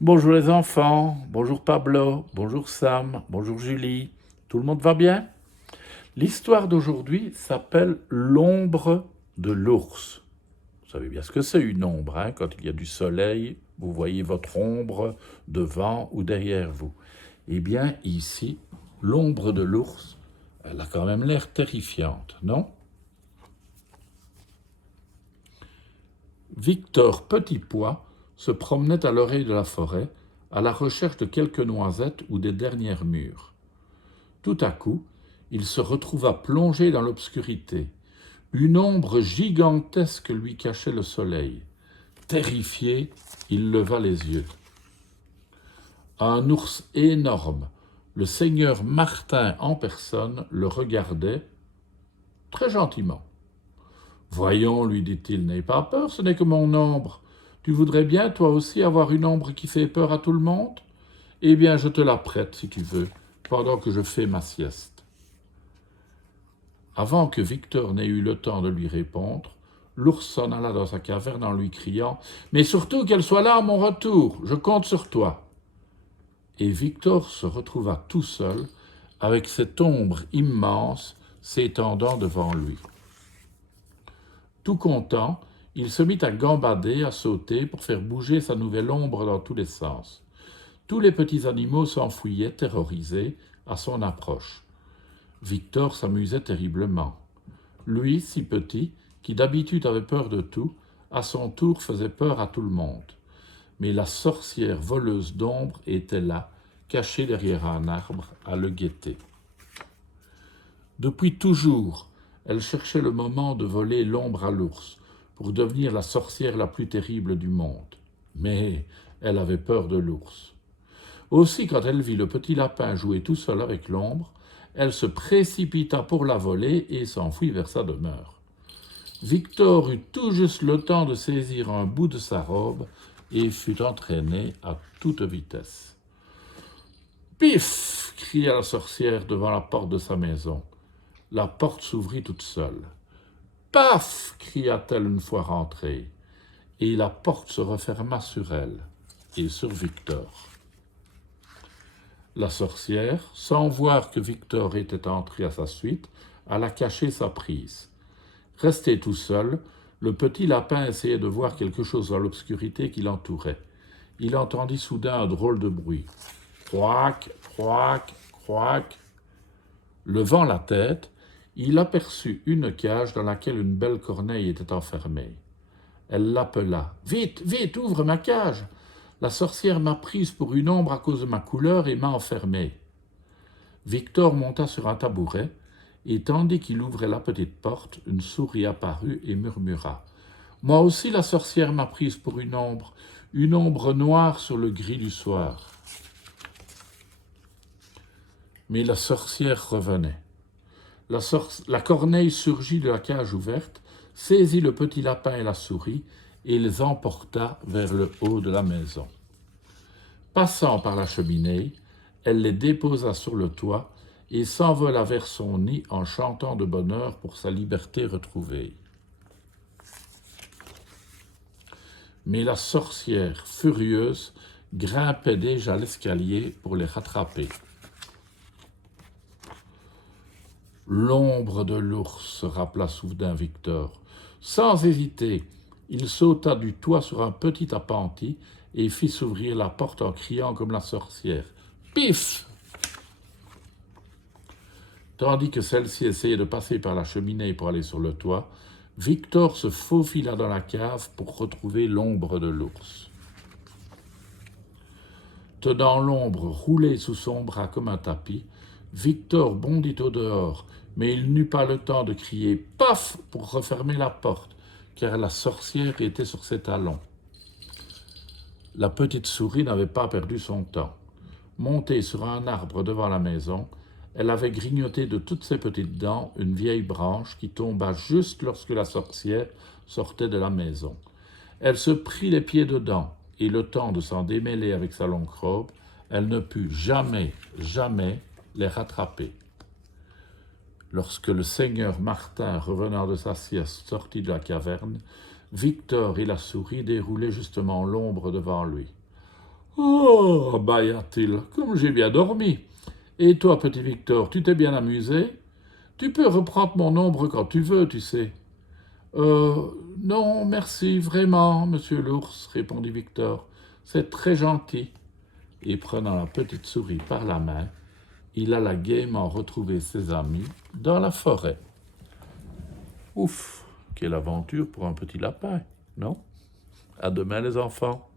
Bonjour les enfants, bonjour Pablo, bonjour Sam, bonjour Julie. Tout le monde va bien? L'histoire d'aujourd'hui s'appelle l'ombre de l'ours. Vous savez bien ce que c'est une ombre, hein? Quand il y a du soleil, vous voyez votre ombre devant ou derrière vous. Eh bien ici, l'ombre de l'ours, elle a quand même l'air terrifiante, non? Victor Petitpois se promenait à l'oreille de la forêt, à la recherche de quelques noisettes ou des dernières mûres. Tout à coup, il se retrouva plongé dans l'obscurité. Une ombre gigantesque lui cachait le soleil. Terrifié, il leva les yeux. Un ours énorme, le seigneur Martin en personne, le regardait très gentiment. Voyons, lui dit-il, n'aie pas peur, ce n'est que mon ombre. Tu voudrais bien, toi aussi, avoir une ombre qui fait peur à tout le monde? Eh bien, je te la prête, si tu veux, pendant que je fais ma sieste. Avant que Victor n'ait eu le temps de lui répondre, l'ours s'en alla dans sa caverne en lui criant « Mais surtout qu'elle soit là à mon retour, je compte sur toi !» Et Victor se retrouva tout seul, avec cette ombre immense s'étendant devant lui. Tout content, il se mit à gambader, à sauter, pour faire bouger sa nouvelle ombre dans tous les sens. Tous les petits animaux s'enfuyaient, terrorisés, à son approche. Victor s'amusait terriblement. Lui, si petit, qui d'habitude avait peur de tout, à son tour faisait peur à tout le monde. Mais la sorcière voleuse d'ombre était là, cachée derrière un arbre, à le guetter. Depuis toujours, elle cherchait le moment de voler l'ombre à l'ours, pour devenir la sorcière la plus terrible du monde. Mais elle avait peur de l'ours. Aussi, quand elle vit le petit lapin jouer tout seul avec l'ombre, elle se précipita pour la voler et s'enfuit vers sa demeure. Victor eut tout juste le temps de saisir un bout de sa robe et fut entraîné à toute vitesse. Pif! Cria la sorcière devant la porte de sa maison. La porte s'ouvrit toute seule. Paf! Cria-t-elle une fois rentrée, et la porte se referma sur elle et sur Victor. La sorcière, sans voir que Victor était entré à sa suite, alla cacher sa prise. Resté tout seul, le petit lapin essayait de voir quelque chose dans l'obscurité qui l'entourait. Il entendit soudain un drôle de bruit. Croac, croac, croac. Levant la tête, il aperçut une cage dans laquelle une belle corneille était enfermée. Elle l'appela. « Vite, vite, ouvre ma cage ! La sorcière m'a prise pour une ombre à cause de ma couleur et m'a enfermée. » Victor monta sur un tabouret, et tandis qu'il ouvrait la petite porte, une souris apparut et murmura. « Moi aussi la sorcière m'a prise pour une ombre noire sur le gris du soir. » Mais la sorcière revenait. La corneille surgit de la cage ouverte, saisit le petit lapin et la souris, et les emporta vers le haut de la maison. Passant par la cheminée, elle les déposa sur le toit et s'envola vers son nid en chantant de bonheur pour sa liberté retrouvée. Mais la sorcière, furieuse, grimpait déjà l'escalier pour les rattraper. L'ombre de l'ours, se rappela soudain Victor. Sans hésiter, il sauta du toit sur un petit appentis et fit s'ouvrir la porte en criant comme la sorcière. Pif! Tandis que celle-ci essayait de passer par la cheminée pour aller sur le toit, Victor se faufila dans la cave pour retrouver l'ombre de l'ours. Tenant l'ombre roulée sous son bras comme un tapis, Victor bondit au dehors, mais il n'eut pas le temps de crier « Paf !» pour refermer la porte, car la sorcière était sur ses talons. La petite souris n'avait pas perdu son temps. Montée sur un arbre devant la maison, elle avait grignoté de toutes ses petites dents une vieille branche qui tomba juste lorsque la sorcière sortait de la maison. Elle se prit les pieds dedans, et le temps de s'en démêler avec sa longue robe, elle ne put jamais les rattraper. Lorsque le seigneur Martin, revenant de sa sieste, sortit de la caverne, Victor et la souris déroulaient justement l'ombre devant lui. « Oh, bâilla-t-il, comme j'ai bien dormi. Et toi, petit Victor, tu t'es bien amusé? Tu peux reprendre mon ombre quand tu veux, tu sais. Non, merci, vraiment, monsieur l'ours, répondit Victor. C'est très gentil. Et prenant la petite souris par la main, il alla gaiement retrouver ses amis dans la forêt. Ouf, quelle aventure pour un petit lapin, non? À demain les enfants.